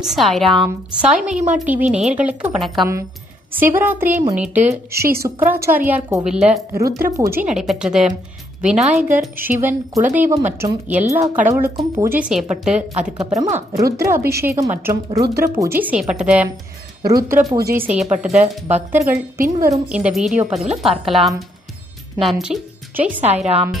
ஓம் சாய்ராம். சாய் மகிமா டிவி நேயர்களுக்கு வணக்கம். சிவராத்திரியை முன்னிட்டு ஸ்ரீ சுக்கராச்சாரியார் கோவில்ல ருத்ர பூஜை நடைபெற்றது. விநாயகர், சிவன், குலதெய்வம் மற்றும் எல்லா கடவுளுக்கும் பூஜை செய்யப்பட்டு அதுக்கப்புறமா ருத்ர அபிஷேகம் மற்றும் ருத்ர பூஜை செய்யப்பட்டது. ருத்ர பூஜை செய்யப்பட்டத பக்தர்கள் பின்வரும் இந்த வீடியோ பதிவில் பார்க்கலாம். நன்றி. ஜெய் சாய்ராம்.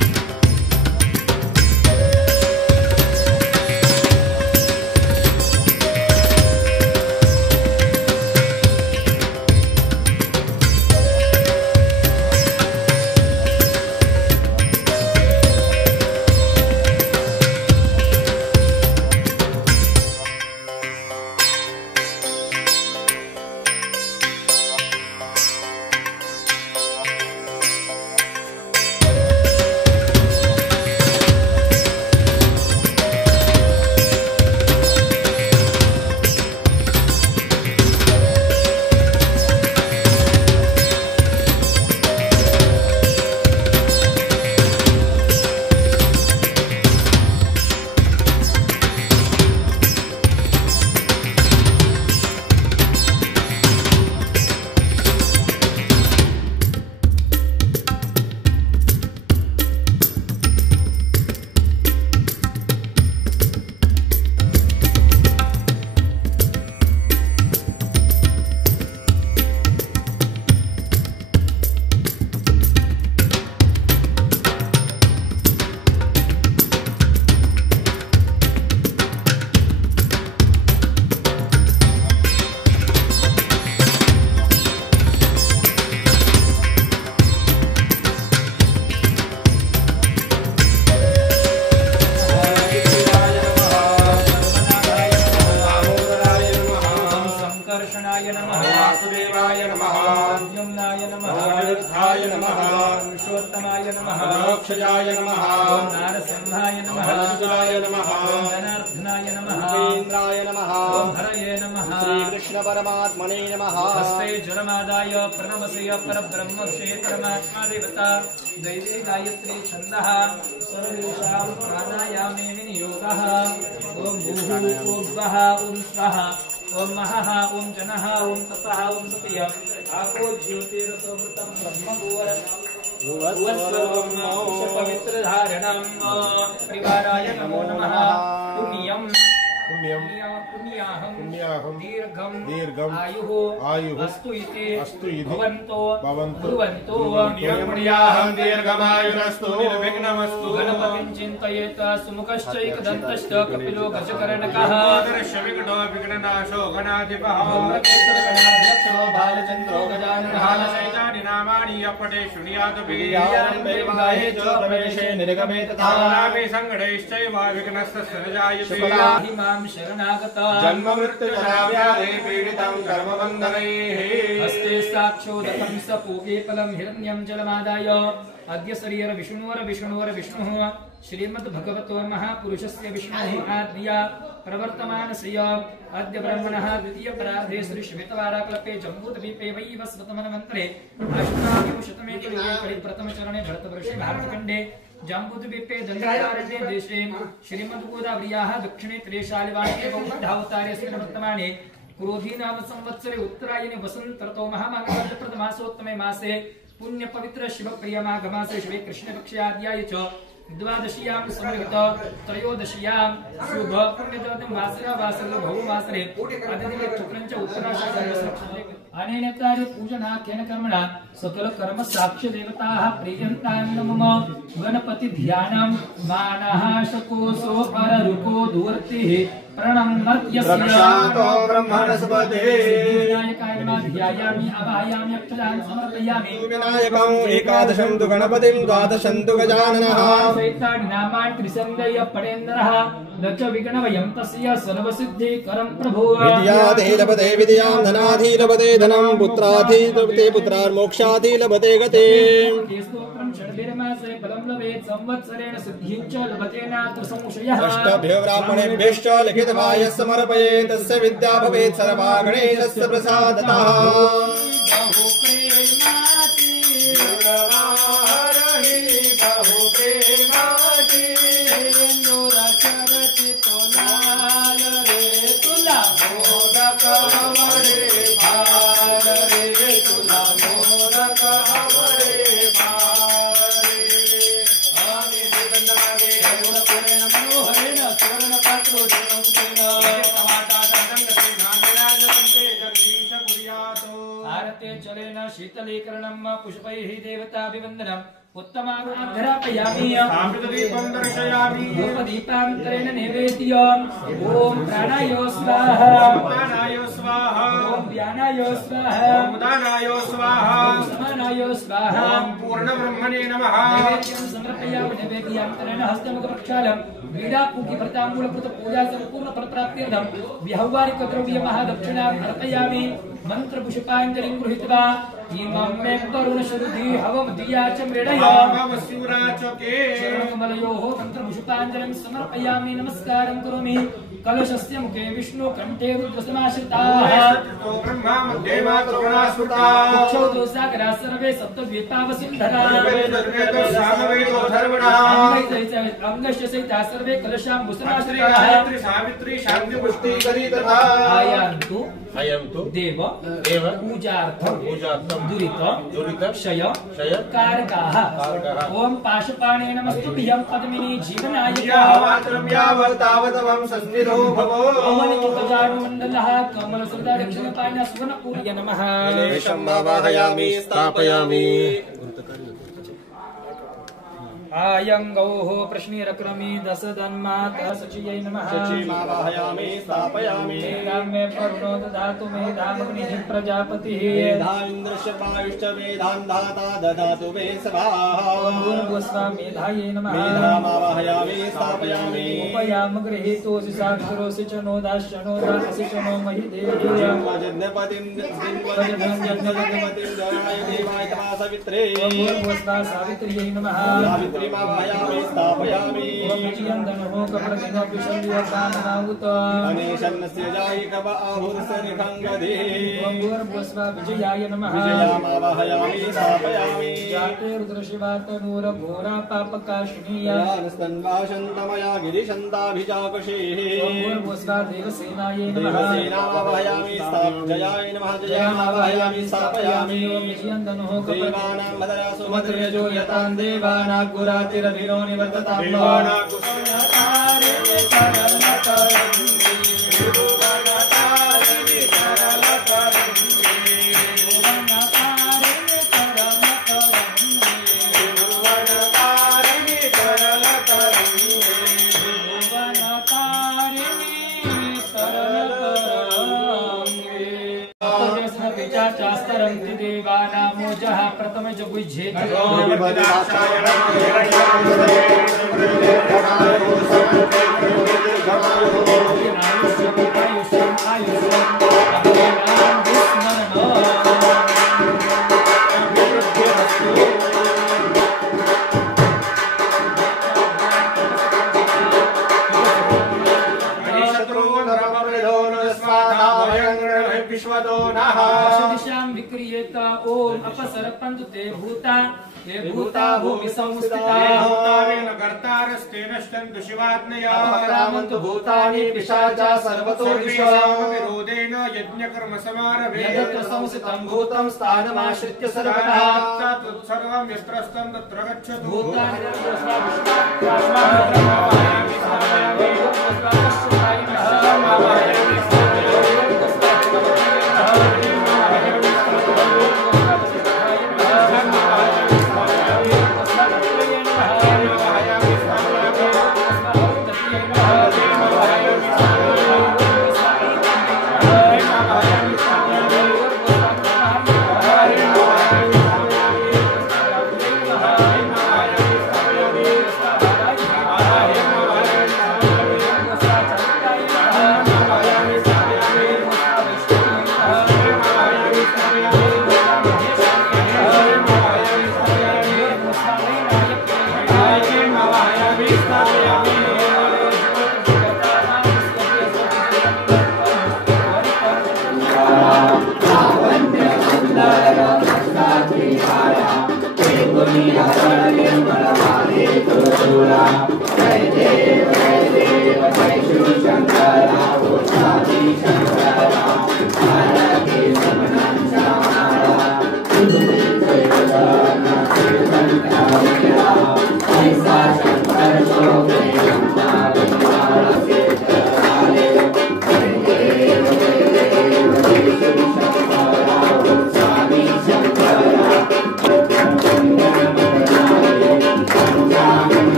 वासुदेवाय नमः, प्रद्युम्नाय नमः, अनिरुद्धाय नमः, पुरुषोत्तमाय नमः, मोक्षजाय नमः, नारसिंहाय नमः, अच्युताय नमः, जनार्दनाय नमः, इंद्राय नमः, हरये नमः, श्रीकृष्ण परमात्मने नमः। हस्ते जलमादाय प्रणमसे परब्रह्म क्षेत्रमात्मा देवता दैवी गायत्री छन्दः सर्वेषां प्राणायामे विनियोगः। ओम भूः ओम स्वः ओम स्वाहा ओम महः ओम जनः ओम तपः ओम सत्यम् आपो ज्योतिरसोमृतं ब्रह्मभूवस्वरं पवित्र धारणं परिवाराय नमो नमः। पुण्यं पुण्याहं दीर्घं आयुः अस्तु इति भवन्तो पुण्याहं दीर्घमायुरस्तु निर्विघ्नमस्तु। गणपतिं चिन्तयेत सुमुखश्चैकदन्तश्च कपिलो गजकर्णकः विघ्नो विघ्ननाशो गणाधिपः गणाध्यक्षो बालचन्द्रो गजाननः शैतानि नामानि अपठे शृणुयात् विगाहे च प्रवेशे निर्गमे तथा नामे सङ्गणैश्चैव विघ्नस्य सर्वजायते। शरणागता जन्म मृत्यु जराव्याधि पीडितं कर्मबन्धनैः हस्ते साक्षोदकं सपूगे फलं हिरण्यं जलमादाय अद्य शरीर विष्णुः श्रीमद्भगवतो महापुरुषस्य विष्णुः आद्या प्रवर्तमानस्य अद्य ब्रह्मणः द्वितीय परार्धे श्री श्वेतवाराकल्पे जम्बूद्वीपे वैवस्वतमन्वन्तरे अष्टादशतमे प्रथम चरणे भरतवर्षे भारतखण्डे जम्बूद्वीपे दण्डकारण्ये देशे श्रीमद्गोदावर्याः दक्षिणे त्रिशालिवाण्ये बौद्धावतारे वर्तमाने क्रोधी नाम संवत्सरे उत्तरायणे वसन्त ऋतौ महामाघप्रथमासोत्तमे मासे पुण्य पवित्र शिवप्रिय माघमासे शिवे कृष्णपक्षाद्याय च द्वादश्यां समर्पित त्रयोदश्यां शुभ पुण्यदवतं वासरा वासरो भवमासरे अदिने शुक्रञ्च उत्तराषाढे अनेन कार्य पूजनाख्येन कर्मणा सकल कर्म साक्ष्य देवताः प्रियन्तां मम गणपति ध्यानं मानः शकोसो पररूपो दूर्तिः प्रणम्यस्यातो ब्रह्मणस्पते विनायकाय नमः ध्यायामि आवाहयामि अक्षरान् समर्पयामि विनायकं एकादशं तु गणपतिं द्वादशं तु गजाननः चैत्राणि नामानि त्रिसन्धय पडेन्द्रः दच विघ्नवयं तस्य सर्वसिद्धिकरं प्रभो विद्याधि लभते विद्यां धनाधि लभते धनं पुत्राधि लभते पुत्रान् मोक्षाधि लभते गते स्तोत्रं षड्भिर्मासे फलं लभेत् संवत्सरेण सिद्धिं च लभते नात्र संशयः अष्टाभ्यो ब्राह्मणेभ्यश्च लिखितवाय समर्पये तस्य विद्या भवेत् सर्वा गणेशस्य प्रसादतः। बहु प्रेमाति बहु प्रेमाति शीतलीकरणं पुष्पैः देवताभिवन्दनम् उत्तमारुणधरापयामि दीपं दर्शयामि धूपदीपान्तरेण नैवेद्य ॐ प्राणाय स्वाहा प्राणाय स्वाहा ॐ व्यानाय स्वाहा ॐ उदानाय स्वाहा ॐ समानाय स्वाहा ॐ पूर्णब्रह्मणे नमः नैवेद्यं समर्पयामि नैवेद्यान्तरेण हस्तमुखप्रक्षालनं वीडापूकिभृताङ्गुलकृत पूजा सम्पूर्ण फलप्राप्त्यर्थं व्यावहारिक द्रव्य महादक्षिणां अर्पयामि मंत्र पुष्पांजलिं गृहीत्वा इमं मे करुण शुद्धि हवम दिया च मृडया हवम शिवराचके चरणकमलयोः मंत्र पुष्पांजलिं समर्पयामि नमस्कारं करोमि कलशस्य मुखे विष्णु कंठे रुद्रसमाश्रिताः ब्रह्मा मध्ये मातृगणास्मृताः उक्षौ सागरा सर्वे सप्तद्वीपावसुन्धरा सामवेदो धर्मणः अंगस्य सहिता सर्वे कलशाम्बुसमाश्रिताः सावित्री शान्ति पुष्टि करितथा आयन्तु देव पूजार्थं दुरित क्षय कारकाः ओम पाशुपाणे नमस्तुभ्यं पद्मिनी जीवनायिका तावतवं संस्थितो भवो अवनितजानुमण्डलः कमलसुधा दक्षिणपाणिना सुवर्णपूर्य नमः कलेशं आवाहयामि स्थापयामि आयंगौः प्रश्निरक्रमी दशदन्मातः सचियै नमः सचिमावाहयामि स्थापयामि मेधामे वरुणो ददातु मेधामग्निः प्रजापतिः मेधा इन्द्रस्य वायुश्च मेधां धाता ददातु मे स्वाहा भूर्भुवस्वा मेधायै नमः मेधामावाहयामि स्थापयामि उपयाम गृहीतोऽसि साक्षरोऽसि च नोदाश्च नो महि देहि यज्ञपतिं जन्मपतिं जनाय देवाय तथा सवित्रे भूर्भुवस्वा सावित्र्यै नमः मावाहयामि स्थापयामि ओमचियन्दनो कप्रदिनो विशल्यकामनाउत अनेशन्नस्य जायिकव आहुर्सनिखङ्गदे ओम भूर्भुवस्वा विजयाय नमः विजयामावाहयामि स्थापयामि जाते रुद्रशिवातनूर घोरा पापकाशिनीया स्तन्वाशन्तमया गिरिशन्ताभिजाकुषेः ओम भूर्भुवस्वा देवसेनायै नमः देवसेनामावाहयामि स्थापयामि नमः जयामावाहयामि स्थापयामि ओमचियन्दनो देवानां मदरा सुमद्रयजो यतां देवानां गुरातिरभिनो निवर्ततां चास्तरन्ति देवानामोजः प्रथम जगुज्झे दिशां विक्रियेत ओम अपसरपन्तु ते भूता भूमि संस्थिता भूतानेन कर्तारस्तेन ष्टन्तु शिवात्मया रामन्तु भूतानि पिशाचा सर्वतो दिशा विरोधेन यज्ञकर्म समारभे यत्र संस्थितं भूतं स्थानमाश्रित्य सर्वतः तत्सर्वं यत्रस्तं तत्र गच्छतु भूतानि Shangara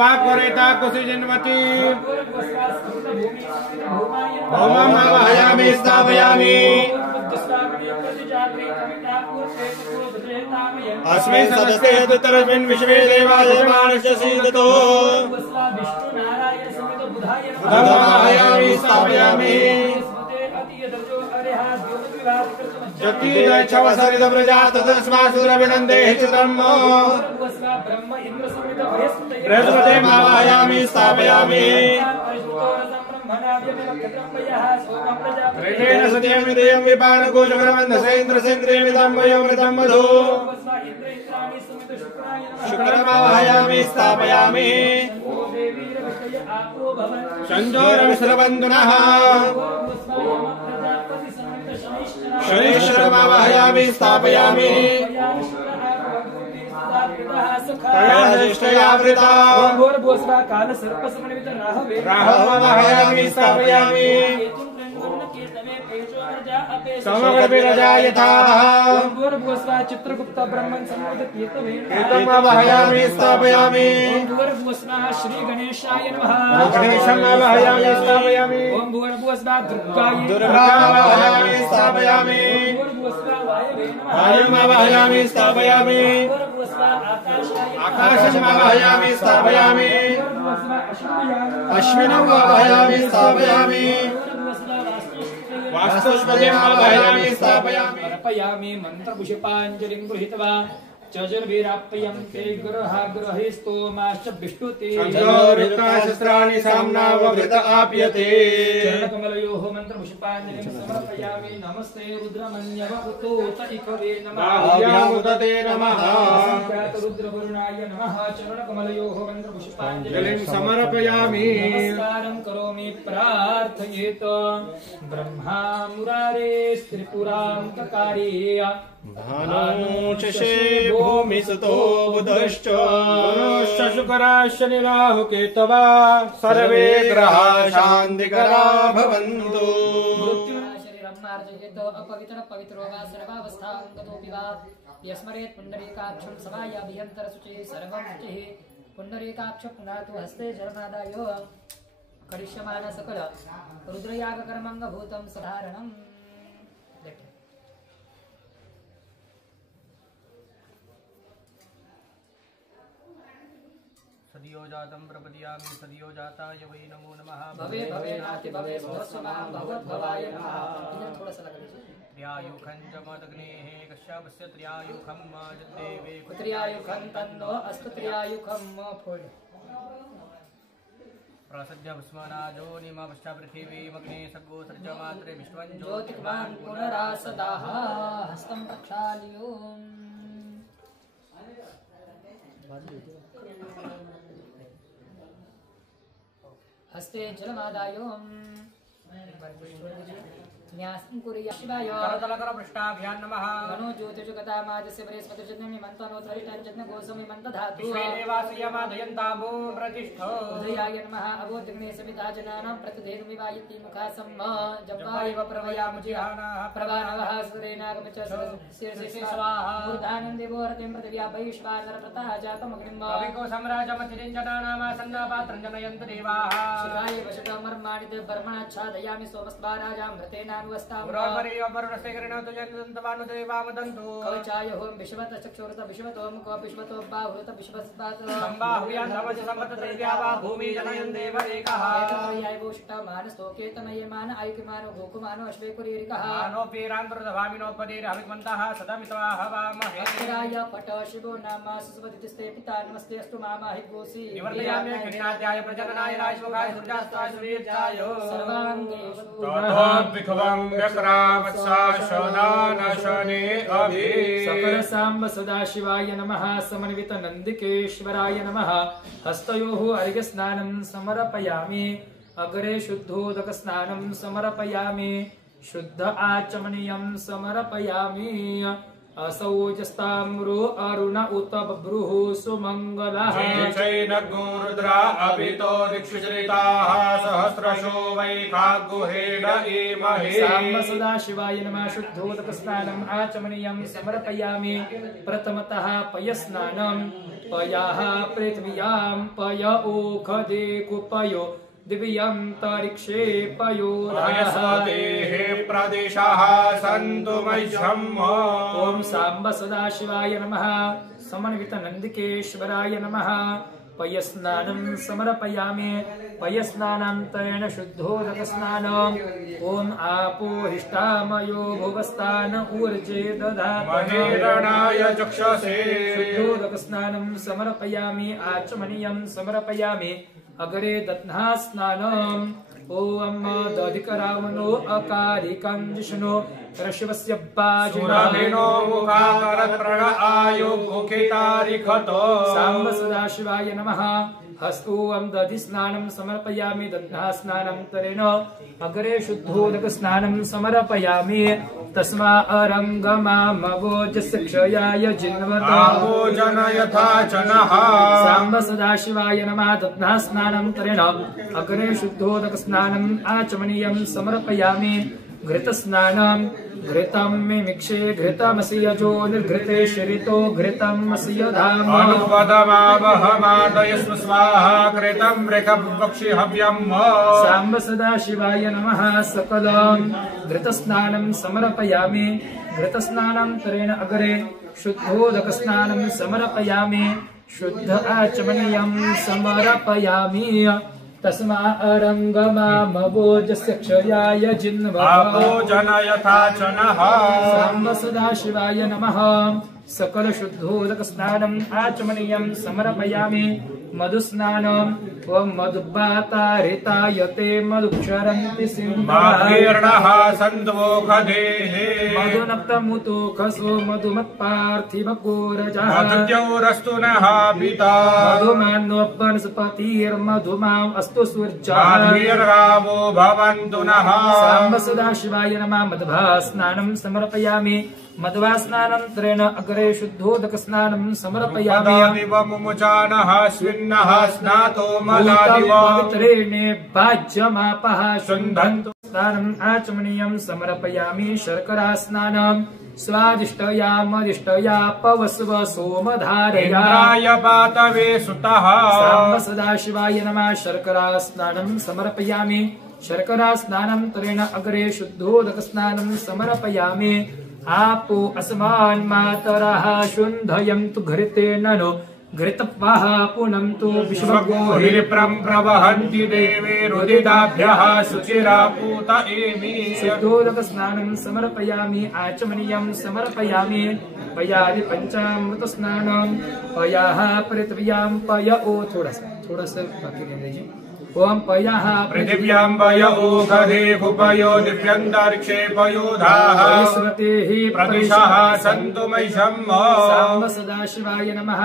पाक्वरेता कुसुजिन्वती भौमं आवाहयामि स्थापयामि अस्मिन् सदस्ते यदुत्तरस्मिन् विश्वे देवा यजमानस्य सीदतो बुधं आवाहयामि स्थापयामि जगदीदक्षवसरित प्रजा तदस्मासुरविनन्दे चित्रम् बृहस्पतिम् आवाहयामि स्थापयामि कृतेन सत्यमिदयं विपानकोशकरमन्दसेन्द्रसेन्द्रियमिदं वयोमृतं मधु शुक्रमावाहयामि स्थापयामि संजोरविश्रबन्धुनः शनीश्वरमावाहयामि स्थापयामि कयाज्येष्ठयावृता राहवमावाहयामि स्थापयामि समगर्भिरजा यथा चित्रगुप्त ब्रह्मन् कीर्तमावाहयामि स्थापयामि श्री गणेशाय नमः गणेशमावाहयामि स्थापयामि ओम भूर्भुवस्वाहा दुर्गामावाहयामि स्थापयामि वायुमावाहयामि स्थापयामि आकाशमावाहयामि स्थापयामि अश्विनमावाहयामि स्थापयामि वास्तुष्पतिमावाहयामि स्थापयामि अर्पयामि मन्त्रपुष्पाञ्जलिं गृहीत्वा चजुर्भिराप्यं ते गृहे स्तोमाश्च विष्णुते शस्त्राणि साम्नावभृत आप्यते चरणकमलयोः मन्त्रपुष्पाञ्जलिं समर्पयामि नमस्ते रुद्रमन्यव उतोत इकवे बाह्यामुदते नमः रुद्रवरुणाय नमः चरणकमलयोः मन्त्रपुष्पाञ्जलिं समर्पयामि नमस्कारं करोमि प्रार्थयेत ब्रह्मा मुरारे त्रिपुरां ककारे भानुशे भूमिसुतो बुधश्च शुक्राशनिराहुकेतवा सर्वे ग्रहा शान्तिकरा भवन्तु शरीरमार्जयेत अपवित्र पवित्रो वा सर्वावस्थां गतोऽपि वा यस्मरेत् पुण्डरीकाक्षं समायाभ्यन्तरशुचिः सर्वं शुचिः पुण्डरीकाक्ष पुनातु हस्ते जलनादाय करिष्यमान सकल रुद्रयागकर्मङ्गभूतं साधारणम् सदियो जातं प्रपद्यामि सदियो जाताय वै नमो नमः भवे भवे नाति भवे भवस्वमां भगवद्भवाय नमः। इधर थोड़ा सा लगा लीजिए। त्र्यायुखं च मदग्नेः कश्यपस्य त्र्यायुखं जद्देवे त्र्यायुखं तन्नो अस्तु त्र्यायुखं फोड़ प्रसज्य भस्मनाजो निमा पश्चा पृथिवीमग्ने सद्गो सर्ज मात्रे विश्वं ज्योतिर्मान् पुनरासदाः हस्तं प्रक्षाल्यो हस्ते जलमादायो न्यासं कुर्या शिवाय करतलकर पृष्ठाभ्यां नमः मनो ज्योतिषगतामाजस्य बृहस्पतिर्जन्यं मन्त्वानोत्तरिष्टाञ्जन्य गोसमिमन्त धातु विश्वे देवासयमादयन्ताभो प्रतिष्ठो उदयाय नमः अवोद्ग्ने सविता जनानां प्रतिधेनुमिवायति मुखासम्म जपायव प्रवयामुजिहानाः प्रवानवः सुरेणागमच शिरसि स्वाहा मूर्धानं देवो रतिं पृथिव्या वैश्वानरप्रतः जातमग्निम् कविको सम्राजमतिरिञ्जनानामासन्ना पात्रं जनयन्तु देवाः शिवाय वशटमर्माणि ब्रह्मणाच्छादयामि सोमस्वाराजामृतेनानुवस्ताम् कवचाय होम विश्वत चक्षुरत विश्वतो मुख विश्वतो बाहुरत विश्वस्पात संबाहुयान् धवज संपत त्रैव्यावा भूमि जनयन् देवरेकः एतत्रयाय वोष्ट मानसो केतमयमान आयुकिमानो गोकुमानो अश्वेकुरीरिकः मानोऽप्येरान्तर्दभामिनोपदेरहविमन्तः सदमित्वा हवामहे अक्षराय पट शिवो नाम सुसुपतिस्ते पिता नमस्ते अस्तु मामा हितगोसी निवर्तयामि घृणाध्याय प्रजननाय राजमुखाय सूर्यास्ताय सूर्येच्छाय सर्वाङ्गेषु सकल सांब सदाशिवाय नमः समन्वित नंदिकेश्वराय नमः हस्तयोः अर्घ्यस्नानं समर्पयामि अग्रे शुद्धोदक स्नानं समर्पयामि शुद्ध आचमनीयं समर्पयामि असौजस्ताम्रो अरुण उत बभ्रुः सुमङ्गलः चैनग्नो रुद्रा अभितो दिक्षुचरिताः सहस्रशो वै खाग्गुहेड ईमहे साम्ब सदा शिवाय नमः शुद्धोदक स्नानम् आचमनीयं समर्पयामि प्रथमतः पयस्नानं पयाः पृथिव्यां पय ओखदे कुपयो दिव्यन्तरिक्षे पयोधयस्वतेः प्रदेशाः सन्तु मह्यम् ॐ साम्ब सदा शिवाय नमः समन्वित नन्दिकेश्वराय नमः पयस्नानं समर्पयामि पयस्नानान्तरेण शुद्धोदक स्नानम् ॐ आपोहिष्टामयो भुवस्तान ऊर्जे महेरणाय चक्षसे शुद्धोदक स्नानं समर्पयामि आचमनीयं समर्पयामि अग्रे दध्ना स्नानम् ॐ दधिकरावणो अकारिकं जिष्णो ऋषवस्य सुरभिनो मुखाकरत्प्रण आयुर्मुखितारिखतो साम्ब सदाशिवाय नमः हस्तोऽं दधि स्नानं समर्पयामि दध्ना स्नानन्तरेण अग्रे शुद्धोदक स्नानं समर्पयामि तस्मा अरङ्गमामवोजस्य क्षयाय जिन्वतो जन यथा जनः साम्ब सदाशिवाय नमः दध्ना स्नानन्तरेण अग्रे शुद्धोदक स्नानम् आचमनीयं समर्पयामि घृतस्नानं घृतं मिक्षे घृतमसि यजो निर्घृते शरितो घृतमसि यधाम अनुपदमावहमादयस्व स्वाहा कृतं मृगभक्षि हव्यम् साम्ब सदाशिवाय नमः सकलं घृतस्नानं समर्पयामि घृतस्नानन्तरेण अग्रे शुद्धोदक स्नानं समर्पयामि शुद्ध आचमनीयं समर्पयामि तस्मा अरङ्गमामवोजस्य क्षयाय जिन्वतो जन यथा जनः साम्ब सदाशिवाय नमः सकल शुद्धोदक स्नानम् आचमनीयं समर्पयामि मधुस्नानम् ॐ मधुबातारितायते मधुक्षरन्ति सिंहाः सन्दोखदेः मधुनक्तमुतोखसो मधुमत्पार्थिवकोरजः मधुद्यौरस्तु नः पिता मधुमान्वनस्पतिर्मधुमाम् अस्तु सूर्यः मधुर्गावो भवन्तु नः साम्ब सदाशिवाय नमः मध्वा स्नानं समर्पयामि मध्वा स्नानन्तरेण अग्रे शुद्धोदक स्नानं समर्पयामि मुमुचानः स्विन्नः स्नातो मलादिव पवित्रेणे भाज्यमापः शुन्धन्तु स्नानम् आचमनीयं समर्पयामि शर्करा स्नानं स्वादिष्टया मदिष्टया पवस्व सोमधारया पातवे सुतः साम्ब सदाशिवाय नमः शर्करा स्नानं समर्पयामि शर्करा स्नानन्तरेण अग्रे शुद्धोदक स्नानं समर्पयामि आपो अस्मान् मातरः शुन्धयन्तु घृतेन नो घृतपः पुनन्तु विश्वगोहिप्रं प्रवहन्ति देवे रुदिताभ्यः शुचिरापूत एमि शुद्धोदक स्नानं समर्पयामि आचमनीयं समर्पयामि पयादि पंचामृत स्नानं पयाः पृथिव्यां पय ओ थोड़ा सा बाकी रहने दीजिए ओम पयाः पृथिव्यां पय ओखदे कुपयो दिव्यन्तरिक्षे पयोधाः स्मृतिः प्रदिशः सन्तु मह्यम् साम्ब सदाशिवाय नमः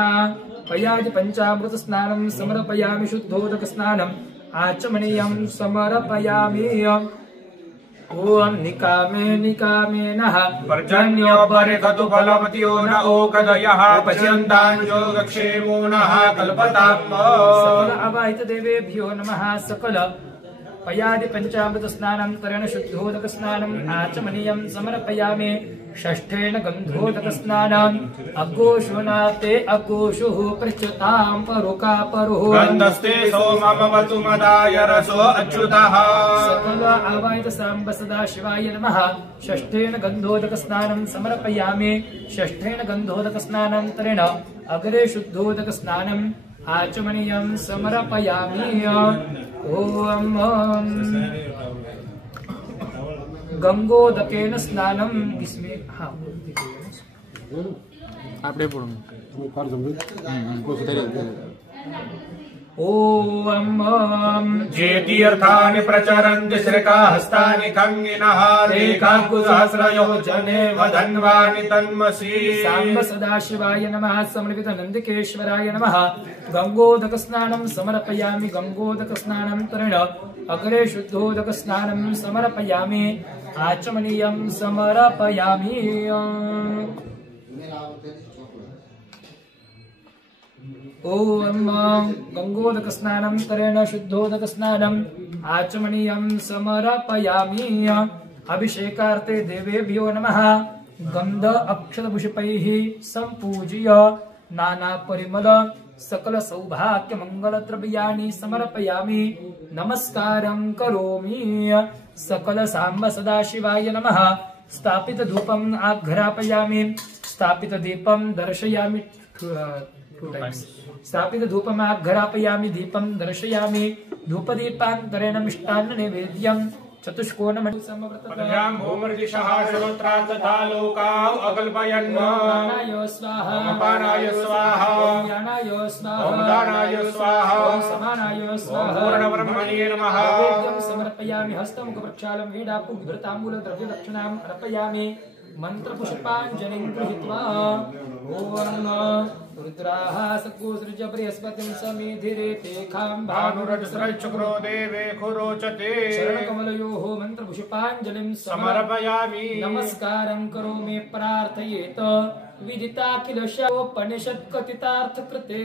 पयादि पंचामृत स्नानं समर्पयामि शुद्धोदक स्नानम् आचमनीयं समर्पयामि ओम निकामे निकामे नः पर्जन्यो परिखतु फलवत्यो न ओकदयः पश्यन्ताञ्जो गक्षेमो नः कल्पताम् सकल अवाहित देवेभ्यो नमः सकल पयादि पंचामृत स्नानन्तरेण शुद्धोदक स्नानम् आचमनीयं समर्पयामि षष्ठेन गन्धोदक स्नानम् अघोषो नाते अघोषुः पृच्छतां परुका परुः गन्धस्ते सोममवतु मदाय रसो अच्युतः सकल आवाहित साम्ब सदाशिवाय नमः षष्ठेन गन्धोदक स्नानं समर्पयामि षष्ठेन गन्धोदक स्नानन्तरेण अग्रे शुद्धोदक स्नानम् आचमनीयं समर्पयामि ओम गंगोदकेन स्नानं इसमें हाँ आपने पढ़ो ओम जे तीर्थानि प्रचरन्ति श्रिकाहस्तानि खङ्गिनः रेखाकुसहस्रयोजने वधन्वानि तन्मसि साम्ब सदाशिवाय नमः समर्पित नन्दिकेश्वराय नमः गंगोदक स्नानं समर्पयामि गंगोदक स्नानन्तरेण अग्रे शुद्धोदक स्नानं समर्पयामि आचमनीयं समर्पयामि ओम गंगोदक स्नानं करेण शुद्धोदक स्नानम् आचमनीयं समर्पयामि। अभिषेकार्थे देवेभ्यो नमः। गंध अक्षत पुष्पैः संपूज्य नाना परिमल सकल सौभाग्य मंगल द्रव्याणि समर्पयामि। नमस्कारं करोमि। सकल सांब सदाशिवाय नमः। स्थापित धूपम् आघ्रापयामि। स्थापित दीपं दर्शयामि। स्थापित धूपमाघ्रापयामि। दीपं दर्शयामि। धूपदीपान्तरेण मिष्टान्न नैवेद्यं चतुष्कोणमणि पदभ्यां भूमर्दिशः श्रोत्रात् तथा लोकाः अकल्पयन्। प्राणाय स्वाहा। अपानाय स्वाहा। ओम ज्ञानाय स्वाहा। ओम दानाय स्वाहा। ओम समानाय स्वाहा। पूर्णब्रह्मणे नमः। नैवेद्यं समर्पयामि। हस्तमुखप्रक्षालं वेदापुघ्रताम्बूल द्रव्यदक्षिणाम् अर्पयामि। मंत्रपुष्पाञ्जलिं गृहीत्वा ओम रुद्राः सकोसृज बृहस्पतिं समेधिरे तेखां भानुरजस्रच्छुक्रो देवे खुरोचते। शरणकमलयोः मन्त्रपुष्पाञ्जलिं समर्पयामि। नमस्कारं करोमि। प्रार्थयेत विदिताखिलशोपनिषत्कथितार्थकृते।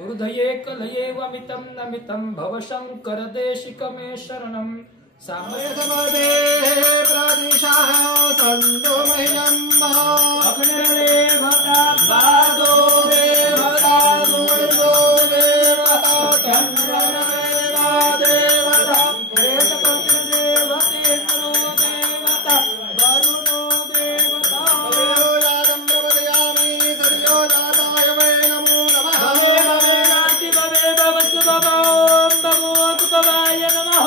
हृदये कलयेवमितं नमितं भव शङ्कर देशिक मे शरणम्। समदे प्रदिशः सन्दो मह्यम्। अग्निर्देवता पादो देवता दुर्गो देवता चन्द्रदेवा देवता प्रेतपतिर्देवतेन्द्रो देवता वरुणो देवता। यादं प्रपदयामि सर्यो जाताय वै नमो नमः। भवे नाति भवे भवतु भवो नमो भवाय नमः।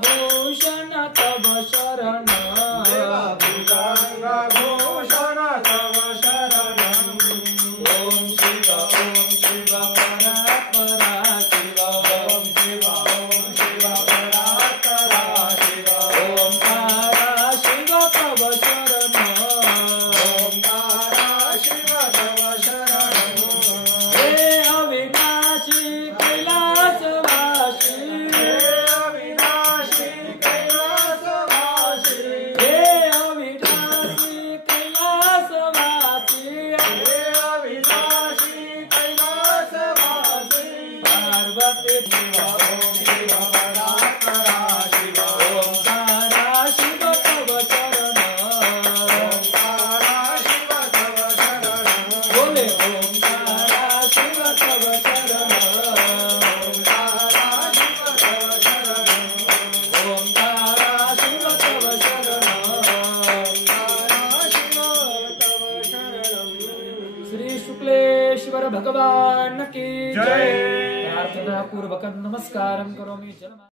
भूषण तव शरणम्। ओम शिव परात्परा जय। प्रार्थना पूर्वकं नमस्कारं करोमि। जलमा